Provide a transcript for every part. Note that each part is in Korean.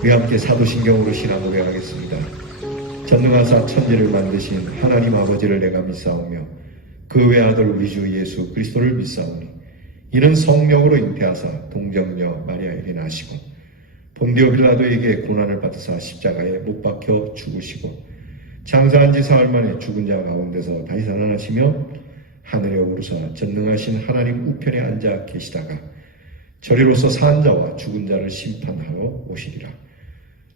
우리 함께 사도신경으로 신앙 고백하겠습니다. 전능하사 천지를 만드신 하나님 아버지를 내가 믿사오며 그 외아들 우리 주 예수 그리스도를 믿사오니 이는 성령으로 잉태하사 동정녀 마리아에게 나시고 본디오 빌라도에게 고난을 받으사 십자가에 못 박혀 죽으시고 장사한 지 사흘 만에 죽은 자 가운데서 다시 살아나시며 하늘에 오르사 전능하신 하나님 우편에 앉아 계시다가 저리로서 산 자와 죽은 자를 심판하러 오시리라.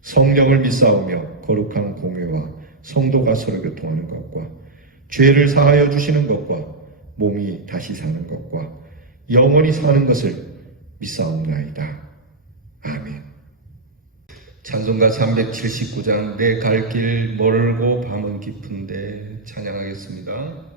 성령을 믿사오며 거룩한 공회와 성도가 서로 교통하는 것과 죄를 사하여 주시는 것과 몸이 다시 사는 것과 영원히 사는 것을 믿사옵나이다. 아멘. 찬송가 379장 내 갈 길 멀고 밤은 깊은데 찬양하겠습니다.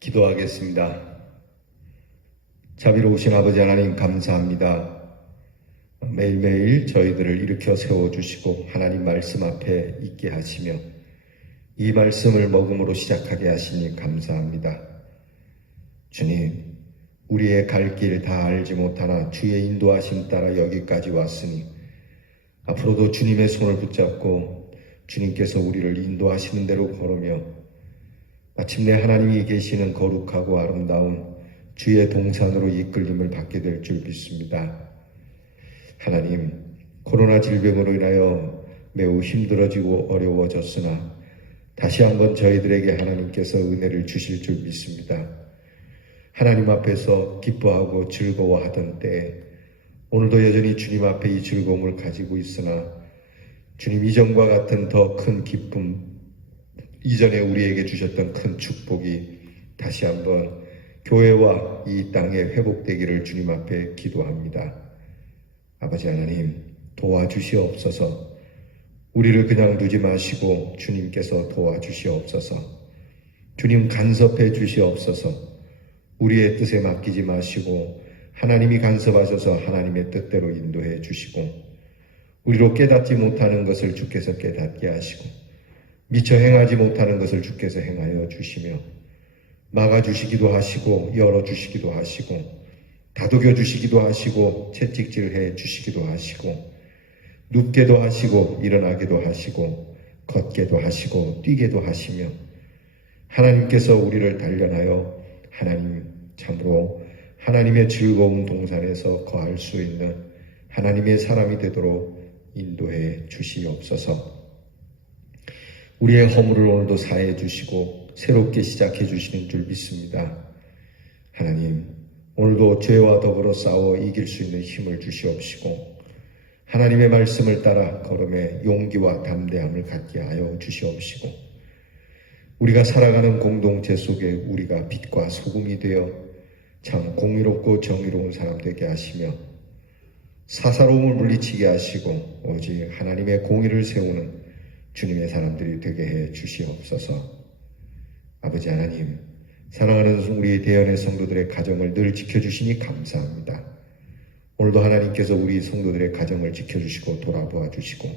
기도하겠습니다. 자비로우신 아버지 하나님 감사합니다. 매일매일 저희들을 일으켜 세워주시고 하나님 말씀 앞에 있게 하시며 이 말씀을 먹음으로 시작하게 하시니 감사합니다. 주님, 우리의 갈 길 다 알지 못하나 주의 인도하심 따라 여기까지 왔으니 앞으로도 주님의 손을 붙잡고 주님께서 우리를 인도하시는 대로 걸으며 마침내 하나님이 계시는 거룩하고 아름다운 주의 동산으로 이끌림을 받게 될 줄 믿습니다. 하나님, 코로나 질병으로 인하여 매우 힘들어지고 어려워졌으나 다시 한번 저희들에게 하나님께서 은혜를 주실 줄 믿습니다. 하나님 앞에서 기뻐하고 즐거워하던 때에 오늘도 여전히 주님 앞에 이 즐거움을 가지고 있으나 주님 이전과 같은 더 큰 기쁨, 이전에 우리에게 주셨던 큰 축복이 다시 한번 교회와 이 땅에 회복되기를 주님 앞에 기도합니다. 아버지 하나님, 도와주시옵소서. 우리를 그냥 두지 마시고 주님께서 도와주시옵소서. 주님 간섭해 주시옵소서. 우리의 뜻에 맡기지 마시고 하나님이 간섭하셔서 하나님의 뜻대로 인도해 주시고 우리로 깨닫지 못하는 것을 주께서 깨닫게 하시고 미처 행하지 못하는 것을 주께서 행하여 주시며 막아주시기도 하시고 열어주시기도 하시고 다독여 주시기도 하시고 채찍질해 주시기도 하시고 눕게도 하시고 일어나게도 하시고 걷게도 하시고 뛰게도 하시며 하나님께서 우리를 단련하여 하나님 참으로 하나님의 즐거운 동산에서 거할 수 있는 하나님의 사람이 되도록 인도해 주시옵소서. 우리의 허물을 오늘도 사해 주시고 새롭게 시작해 주시는 줄 믿습니다. 하나님, 오늘도 죄와 더불어 싸워 이길 수 있는 힘을 주시옵시고 하나님의 말씀을 따라 걸음에 용기와 담대함을 갖게 하여 주시옵시고 우리가 살아가는 공동체 속에 우리가 빛과 소금이 되어 참 공의롭고 정의로운 사람 되게 하시며 사사로움을 물리치게 하시고 오직 하나님의 공의를 세우는 주님의 사람들이 되게 해 주시옵소서. 아버지 하나님, 사랑하는 우리 대연의 성도들의 가정을 늘 지켜주시니 감사합니다. 오늘도 하나님께서 우리 성도들의 가정을 지켜주시고 돌아보아 주시고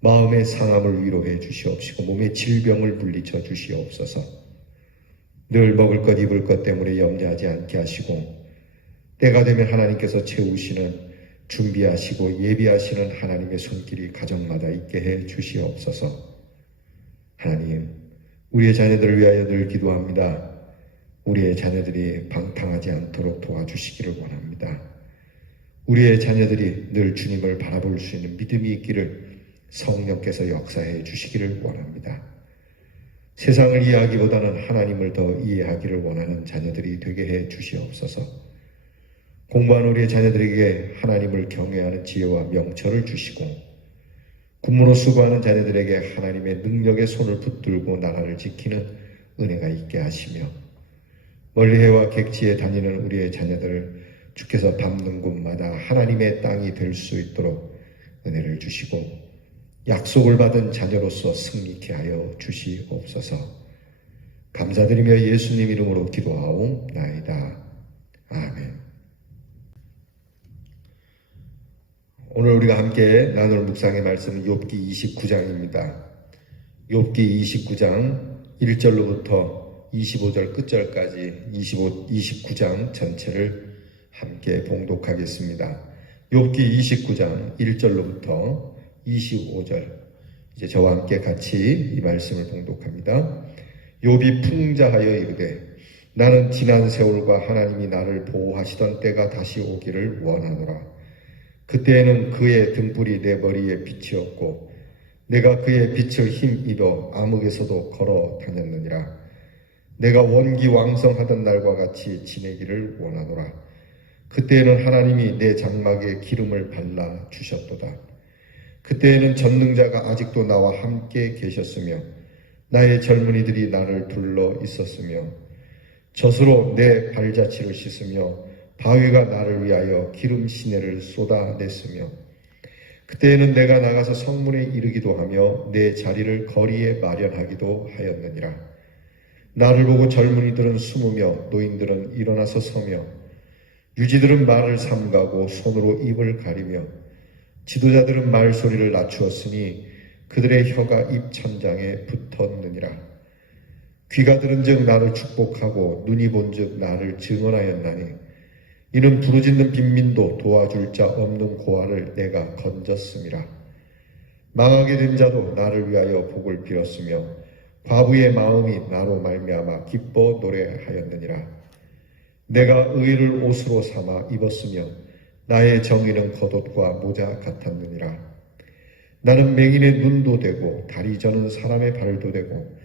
마음의 상함을 위로해 주시옵시고 몸의 질병을 물리쳐 주시옵소서. 늘 먹을 것 입을 것 때문에 염려하지 않게 하시고 때가 되면 하나님께서 채우시는 준비하시고 예비하시는 하나님의 손길이 가정마다 있게 해 주시옵소서. 하나님, 우리의 자녀들을 위하여 늘 기도합니다. 우리의 자녀들이 방탕하지 않도록 도와주시기를 원합니다. 우리의 자녀들이 늘 주님을 바라볼 수 있는 믿음이 있기를 성령께서 역사해 주시기를 원합니다. 세상을 이해하기보다는 하나님을 더 이해하기를 원하는 자녀들이 되게 해 주시옵소서. 공부하는 우리의 자녀들에게 하나님을 경외하는 지혜와 명철을 주시고 군무로 수고하는 자녀들에게 하나님의 능력의 손을 붙들고 나라를 지키는 은혜가 있게 하시며 멀리해와 객지에 다니는 우리의 자녀들을 주께서 밟는 곳마다 하나님의 땅이 될 수 있도록 은혜를 주시고 약속을 받은 자녀로서 승리케 하여 주시옵소서. 감사드리며 예수님 이름으로 기도하옵나이다. 아멘. 오늘 우리가 함께 나눌 묵상의 말씀은 욥기 29장입니다. 욥기 29장 1절로부터 25절 끝절까지 29장 전체를 함께 봉독하겠습니다. 욥기 29장 1절로부터 25절 이제 저와 함께 같이 이 말씀을 봉독합니다. 욥이 풍자하여 이르되 나는 지난 세월과 하나님이 나를 보호하시던 때가 다시 오기를 원하노라. 그때에는 그의 등불이 내 머리에 빛이었고 내가 그의 빛을 힘입어 암흑에서도 걸어 다녔느니라. 내가 원기 왕성하던 날과 같이 지내기를 원하노라. 그때에는 하나님이 내 장막에 기름을 발라 주셨도다. 그때에는 전능자가 아직도 나와 함께 계셨으며 나의 젊은이들이 나를 둘러 있었으며 젖으로 내 발자취를 씻으며 바위가 나를 위하여 기름 시내를 쏟아냈으며 그때에는 내가 나가서 성문에 이르기도 하며 내 자리를 거리에 마련하기도 하였느니라. 나를 보고 젊은이들은 숨으며 노인들은 일어나서 서며 유지들은 말을 삼가고 손으로 입을 가리며 지도자들은 말소리를 낮추었으니 그들의 혀가 입 천장에 붙었느니라. 귀가 들은즉 나를 축복하고 눈이 본즉 나를 증언하였나니 이는 부르짖는 빈민도 도와줄 자 없는 고아를 내가 건졌음이라. 망하게 된 자도 나를 위하여 복을 빌었으며 과부의 마음이 나로 말미암아 기뻐 노래하였느니라. 내가 의를 옷으로 삼아 입었으며 나의 정의는 겉옷과 모자 같았느니라. 나는 맹인의 눈도 되고 다리 저는 사람의 발도 되고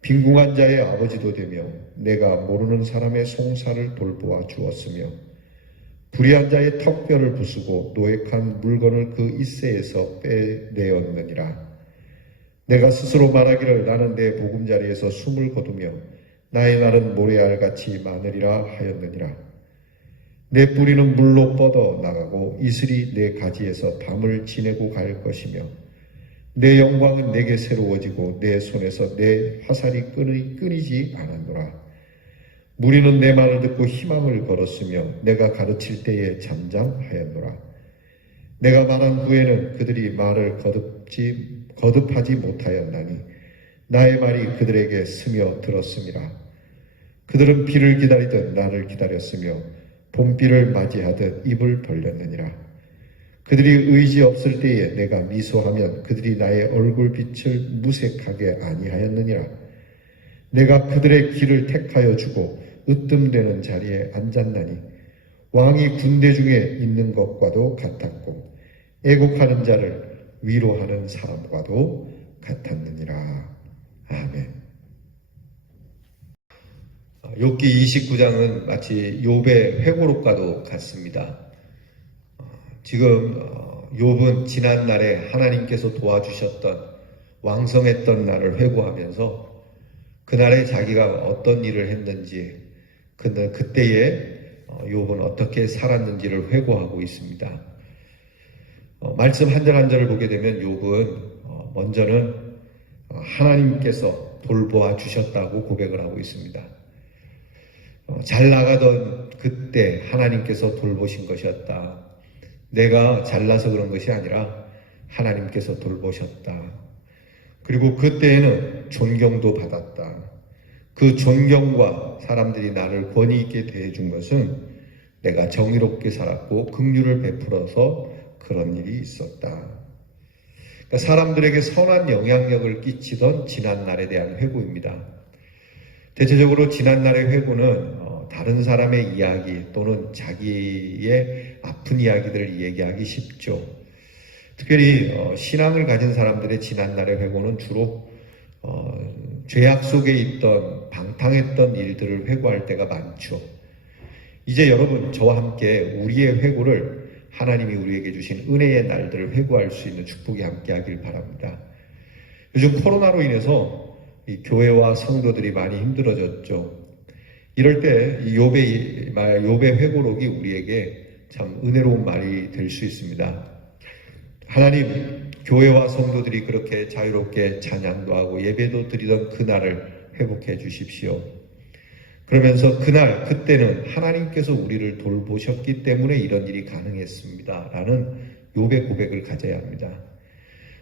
빈궁한 자의 아버지도 되며 내가 모르는 사람의 송사를 돌보아 주었으며 불의한 자의 턱뼈를 부수고 노획한 물건을 그 이새에서 빼내었느니라. 내가 스스로 말하기를 나는 내 보금자리에서 숨을 거두며 나의 날은 모래알같이 많으리라 하였느니라. 내 뿌리는 물로 뻗어 나가고 이슬이 내 가지에서 밤을 지내고 갈 것이며 내 영광은 내게 새로워지고 내 손에서 내 화살이 끊이지 않았노라. 무리는 내 말을 듣고 희망을 걸었으며 내가 가르칠 때에 잠잠하였노라. 내가 말한 후에는 그들이 말을 거듭하지 못하였나니 나의 말이 그들에게 스며들었음이라. 그들은 비를 기다리듯 나를 기다렸으며 봄비를 맞이하듯 입을 벌렸느니라. 그들이 의지 없을 때에 내가 미소하면 그들이 나의 얼굴빛을 무색하게 아니하였느니라. 내가 그들의 길을 택하여 주고 으뜸되는 자리에 앉았나니 왕이 군대 중에 있는 것과도 같았고 애곡하는 자를 위로하는 사람과도 같았느니라. 아멘. 욥기 29장은 마치 욥의 회고록과도 같습니다. 지금 욥은 지난날에 하나님께서 도와주셨던 왕성했던 날을 회고하면서 그날에 자기가 어떤 일을 했는지 그때에 욥은 어떻게 살았는지를 회고하고 있습니다. 말씀 한 절 한 절을 보게 되면 욥은 먼저는 하나님께서 돌보아 주셨다고 고백을 하고 있습니다. 잘 나가던 그때 하나님께서 돌보신 것이었다. 내가 잘나서 그런 것이 아니라 하나님께서 돌보셨다. 그리고 그때에는 존경도 받았다. 그 존경과 사람들이 나를 권위 있게 대해준 것은 내가 정의롭게 살았고 긍휼을 베풀어서 그런 일이 있었다. 그러니까 사람들에게 선한 영향력을 끼치던 지난날에 대한 회고입니다. 대체적으로 지난날의 회고는 다른 사람의 이야기 또는 자기의 아픈 이야기들을 얘기하기 쉽죠. 특별히 신앙을 가진 사람들의 지난날의 회고는 주로 죄악 속에 있던 방탕했던 일들을 회고할 때가 많죠. 이제 여러분 저와 함께 우리의 회고를 하나님이 우리에게 주신 은혜의 날들을 회고할 수 있는 축복이 함께하길 바랍니다. 요즘 코로나로 인해서 이 교회와 성도들이 많이 힘들어졌죠. 이럴 때 이 욥의 회고록이 우리에게 참 은혜로운 말이 될 수 있습니다. 하나님, 교회와 성도들이 그렇게 자유롭게 찬양도 하고 예배도 드리던 그날을 회복해 주십시오. 그러면서 그때는 하나님께서 우리를 돌보셨기 때문에 이런 일이 가능했습니다. 라는 욥의 고백을 가져야 합니다.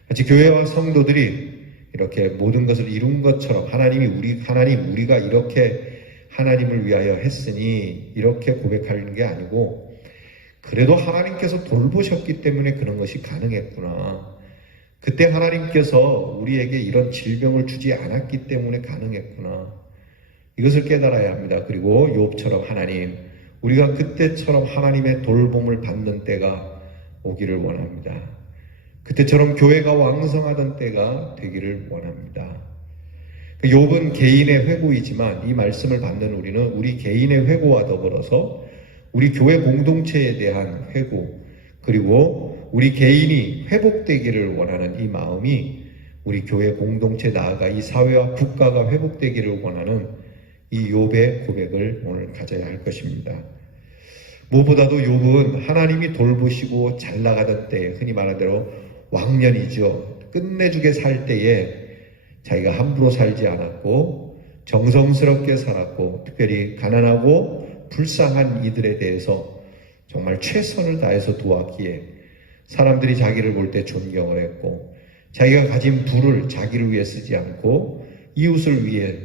마치 교회와 성도들이 이렇게 모든 것을 이룬 것처럼 하나님 우리가 이렇게 하나님을 위하여 했으니 이렇게 고백하는 게 아니고 그래도 하나님께서 돌보셨기 때문에 그런 것이 가능했구나. 그때 하나님께서 우리에게 이런 질병을 주지 않았기 때문에 가능했구나. 이것을 깨달아야 합니다. 그리고 욥처럼 하나님, 우리가 그때처럼 하나님의 돌봄을 받는 때가 오기를 원합니다. 그때처럼 교회가 왕성하던 때가 되기를 원합니다. 욥은 개인의 회고이지만 이 말씀을 받는 우리는 우리 개인의 회고와 더불어서 우리 교회 공동체에 대한 회고, 그리고 우리 개인이 회복되기를 원하는 이 마음이 우리 교회 공동체 나아가 이 사회와 국가가 회복되기를 원하는 이 욥의 고백을 오늘 가져야 할 것입니다. 무엇보다도 욥은 하나님이 돌보시고 잘 나가던 때, 흔히 말하는 대로 왕년이죠. 끝내주게 살 때에 자기가 함부로 살지 않았고 정성스럽게 살았고 특별히 가난하고 불쌍한 이들에 대해서 정말 최선을 다해서 도왔기에 사람들이 자기를 볼 때 존경을 했고 자기가 가진 부를 자기를 위해 쓰지 않고 이웃을 위해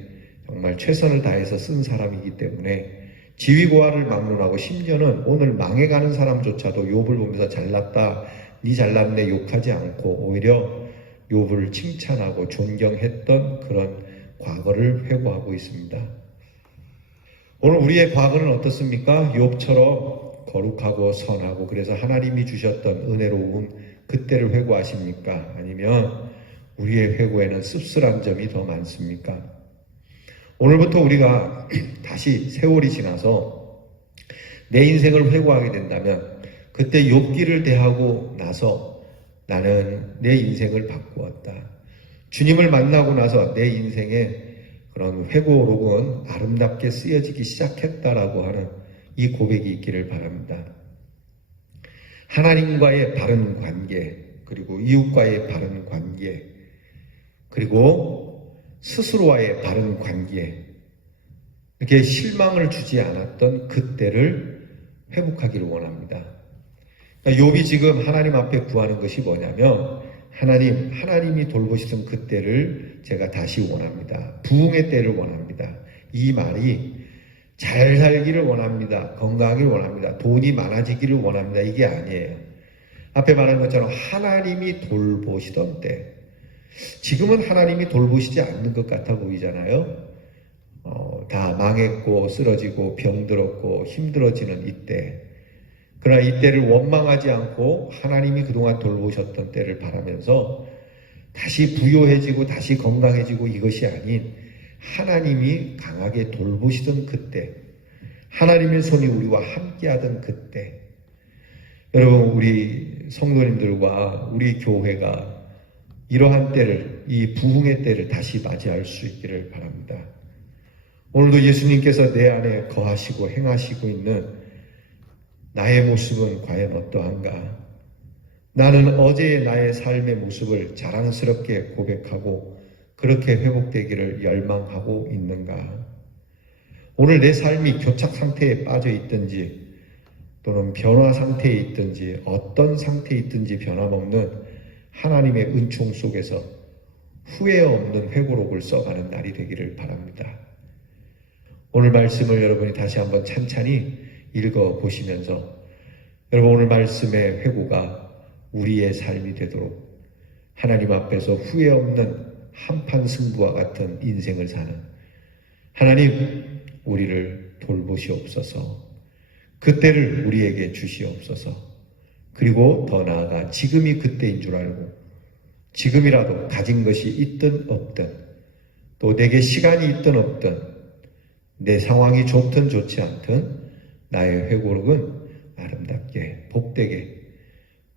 정말 최선을 다해서 쓴 사람이기 때문에 지위고하를 막론하고 심지어는 오늘 망해가는 사람조차도 욥을 보면서 잘났다, 니 잘났네 욕하지 않고 오히려 욥을 칭찬하고 존경했던 그런 과거를 회고하고 있습니다. 오늘 우리의 과거는 어떻습니까? 욥처럼 거룩하고 선하고 그래서 하나님이 주셨던 은혜로운 그때를 회고하십니까? 아니면 우리의 회고에는 씁쓸한 점이 더 많습니까? 오늘부터 우리가 다시 세월이 지나서 내 인생을 회고하게 된다면 그때 욥기를 대하고 나서 나는 내 인생을 바꾸었다. 주님을 만나고 나서 내 인생의 그런 회고록은 아름답게 쓰여지기 시작했다라고 하는 이 고백이 있기를 바랍니다. 하나님과의 바른 관계, 그리고 이웃과의 바른 관계, 그리고 스스로와의 바른 관계, 이렇게 실망을 주지 않았던 그때를 회복하기를 원합니다. 욥이 지금 하나님 앞에 구하는 것이 뭐냐면 하나님이 돌보시던 그때를 제가 다시 원합니다. 부흥의 때를 원합니다. 이 말이 잘 살기를 원합니다. 건강하기를 원합니다. 돈이 많아지기를 원합니다. 이게 아니에요. 앞에 말한 것처럼 하나님이 돌보시던 때, 지금은 하나님이 돌보시지 않는 것 같아 보이잖아요. 다 망했고 쓰러지고 병들었고 힘들어지는 이때, 그러나 이때를 원망하지 않고 하나님이 그동안 돌보셨던 때를 바라면서 다시 부유해지고 다시 건강해지고 이것이 아닌 하나님이 강하게 돌보시던 그때, 하나님의 손이 우리와 함께하던 그때, 여러분 우리 성도님들과 우리 교회가 이러한 때를, 이 부흥의 때를 다시 맞이할 수 있기를 바랍니다. 오늘도 예수님께서 내 안에 거하시고 행하시고 있는 나의 모습은 과연 어떠한가? 나는 어제의 나의 삶의 모습을 자랑스럽게 고백하고 그렇게 회복되기를 열망하고 있는가? 오늘 내 삶이 교착 상태에 빠져 있든지 또는 변화 상태에 있든지 어떤 상태에 있든지 변함없는 하나님의 은총 속에서 후회 없는 회고록을 써가는 날이 되기를 바랍니다. 오늘 말씀을 여러분이 다시 한번 찬찬히 읽어보시면서 여러분 오늘 말씀의 회고가 우리의 삶이 되도록 하나님 앞에서 후회 없는 한판 승부와 같은 인생을 사는 하나님, 우리를 돌보시옵소서. 그때를 우리에게 주시옵소서. 그리고 더 나아가 지금이 그때인 줄 알고 지금이라도 가진 것이 있든 없든 또 내게 시간이 있든 없든 내 상황이 좋든 좋지 않든 나의 회고록은 아름답게 복되게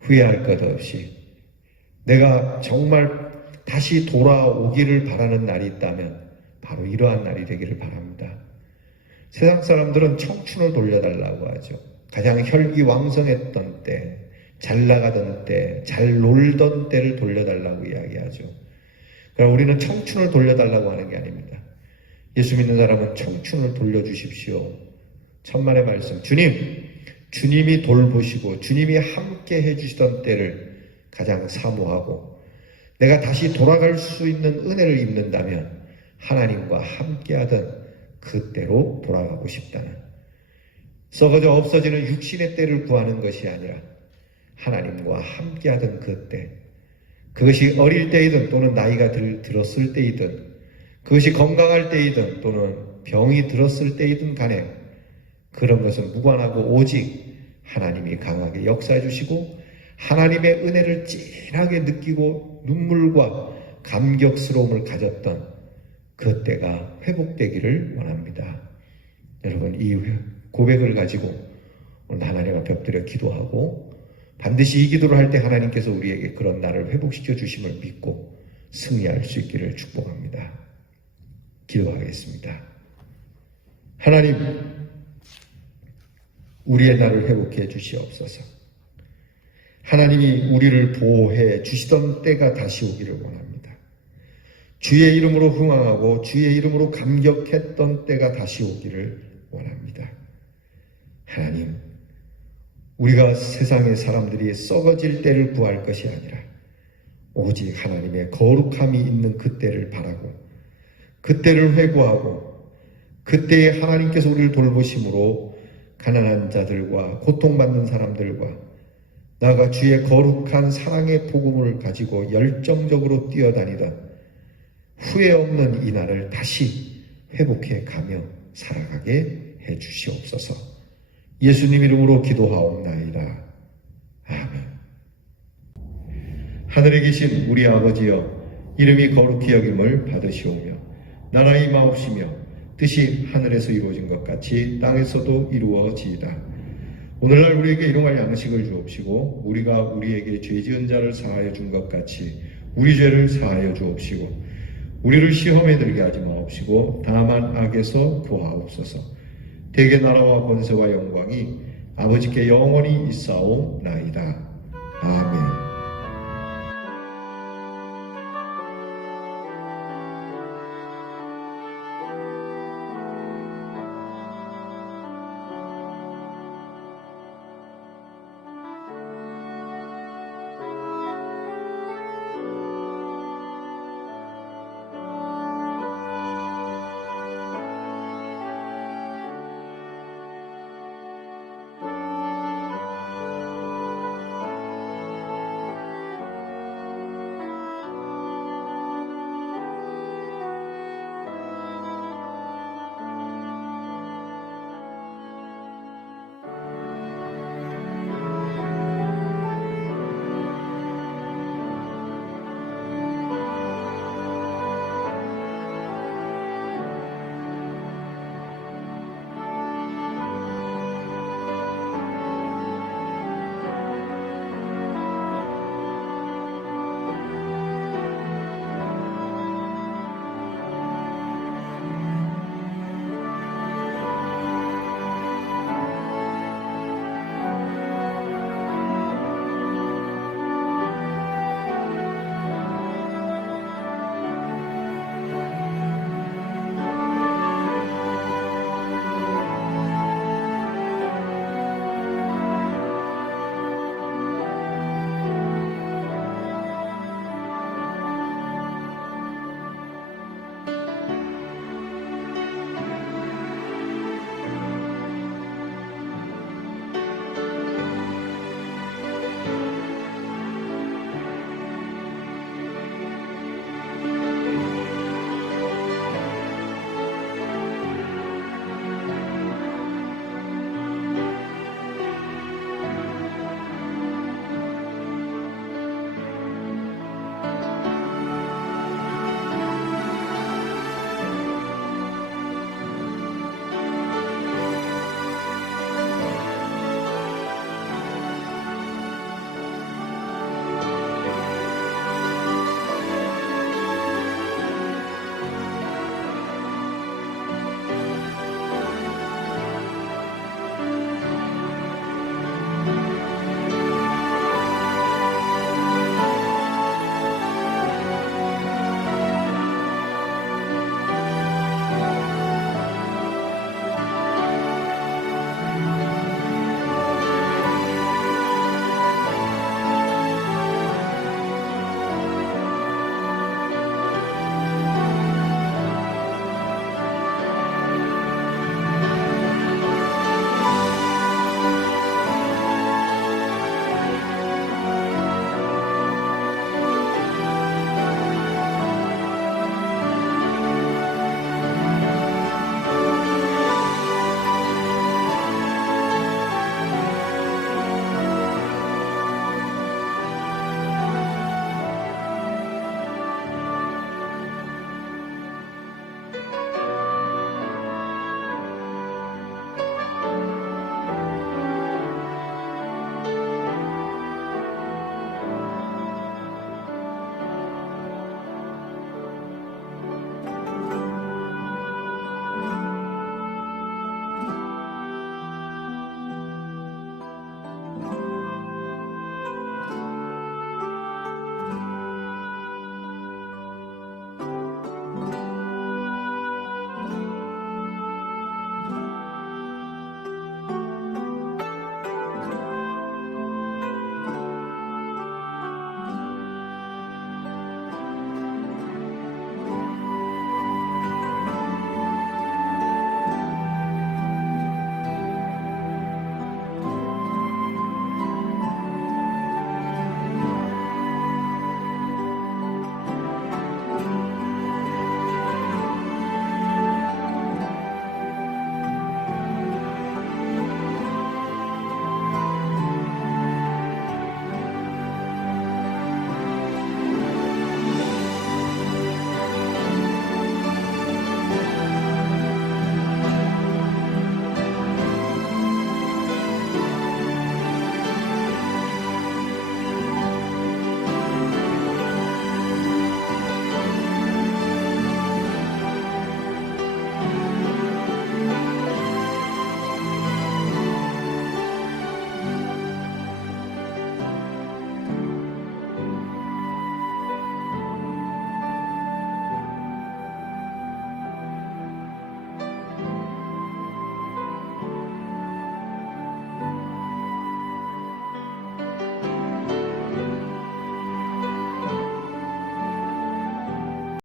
후회할 것 없이 내가 정말 다시 돌아오기를 바라는 날이 있다면 바로 이러한 날이 되기를 바랍니다. 세상 사람들은 청춘을 돌려달라고 하죠. 가장 혈기왕성했던 때, 잘 나가던 때, 잘 놀던 때를 돌려달라고 이야기하죠. 그러나 우리는 청춘을 돌려달라고 하는 게 아닙니다. 예수 믿는 사람은 청춘을 돌려주십시오. 천만의 말씀. 주님이 돌보시고 주님이 함께 해주시던 때를 가장 사모하고 내가 다시 돌아갈 수 있는 은혜를 입는다면 하나님과 함께하던 그때로 돌아가고 싶다는, 썩어져 없어지는 육신의 때를 구하는 것이 아니라 하나님과 함께하던 그때, 그것이 어릴 때이든 또는 나이가 들었을 때이든 그것이 건강할 때이든 또는 병이 들었을 때이든 간에 그런 것은 무관하고 오직 하나님이 강하게 역사해 주시고 하나님의 은혜를 진하게 느끼고 눈물과 감격스러움을 가졌던 그때가 회복되기를 원합니다. 여러분 이 고백을 가지고 오늘 하나님 앞에 엎드려 기도하고 반드시 이 기도를 할 때 하나님께서 우리에게 그런 날을 회복시켜 주심을 믿고 승리할 수 있기를 축복합니다. 기도하겠습니다. 하나님, 우리의 날을 회복해 주시옵소서. 하나님이 우리를 보호해 주시던 때가 다시 오기를 원합니다. 주의 이름으로 흥황하고 주의 이름으로 감격했던 때가 다시 오기를 원합니다. 하나님, 우리가 세상의 사람들이 썩어질 때를 구할 것이 아니라 오직 하나님의 거룩함이 있는 그때를 바라고 그때를 회고하고 그때에 하나님께서 우리를 돌보심으로 가난한 자들과 고통받는 사람들과 나아가 주의 거룩한 사랑의 복음을 가지고 열정적으로 뛰어다니던 후회 없는 이 날을 다시 회복해 가며 살아가게 해 주시옵소서. 예수님 이름으로 기도하옵나이다. 아멘. 하늘에 계신 우리 아버지여, 이름이 거룩히 여김을 받으시오며 나라의 임하옵시며 뜻이 하늘에서 이루어진 것 같이 땅에서도 이루어지이다. 오늘날 우리에게 일용할 양식을 주옵시고 우리가 우리에게 죄 지은 자를 사하여 준 것 같이 우리 죄를 사하여 주옵시고 우리를 시험에 들게 하지 마옵시고 다만 악에서 구하옵소서. 대개 나라와 권세와 영광이 아버지께 영원히 있사오나이다. 아멘.